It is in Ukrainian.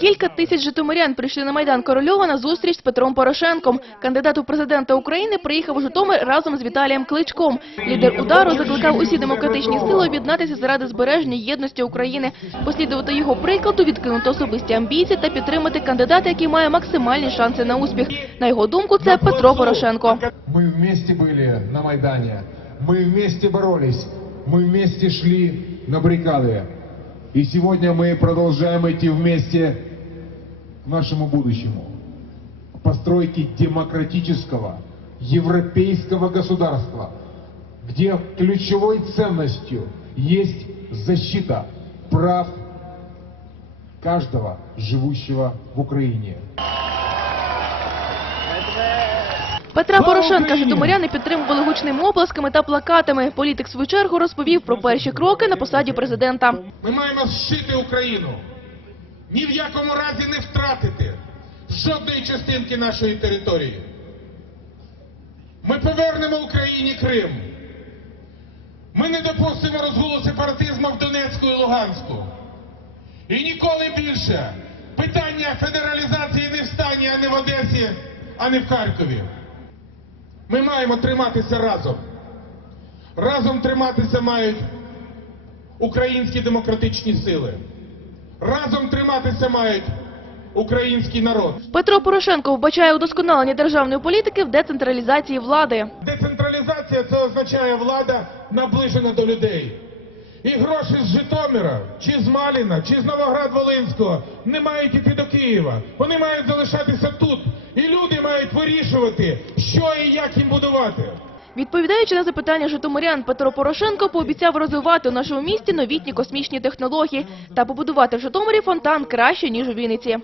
Кілька тисяч житомирян прийшли на Майдан Корольова на зустріч з Петром Порошенком. Кандидат у президента України приїхав у Житомир разом з Віталієм Кличком. Лідер удару закликав усі демократичні сили об'єднатися заради збереження єдності України, послідувати його прикладу, відкинути особисті амбіції та підтримати кандидата, який має максимальні шанси на успіх. На його думку, це Петро Порошенко. Мы вместе были на Майдане, мы вместе боролись, мы вместе шли на баррикады. И сегодня мы продолжаем идти вместе к нашему будущему, постройке демократического, европейского государства, где ключевой ценностью есть защита прав каждого живущего в Украине. Петра Порошенка житомиряни підтримували гучними оплесками та плакатами. Політик, в свою чергу, розповів про перші кроки на посаді президента. Ми маємо зшити Україну. Ні в якому разі не втратити жодної частинки нашої території. Ми повернемо Україні Крим. Ми не допустимо розгулу сепаратизму в Донецьку і Луганську. І ніколи більше питання федералізації не встане, а не в Одесі, а не в Харкові. Ми маємо триматися разом. Разом триматися мають українські демократичні сили. Разом триматися мають український народ. Петро Порошенко вбачає удосконалення державної політики в децентралізації влади. Децентралізація це означає влада наближена до людей. І гроші з Житомира, чи з Маліна, чи з Новоград-Волинського не мають іти до Києва. Вони мають залишатися тут. І люди мають вирішувати, що і як їм будувати. Відповідаючи на запитання житомирян, Петро Порошенко пообіцяв розвивати у нашому місті новітні космічні технології та побудувати в Житомирі фонтан краще ніж у Вінниці.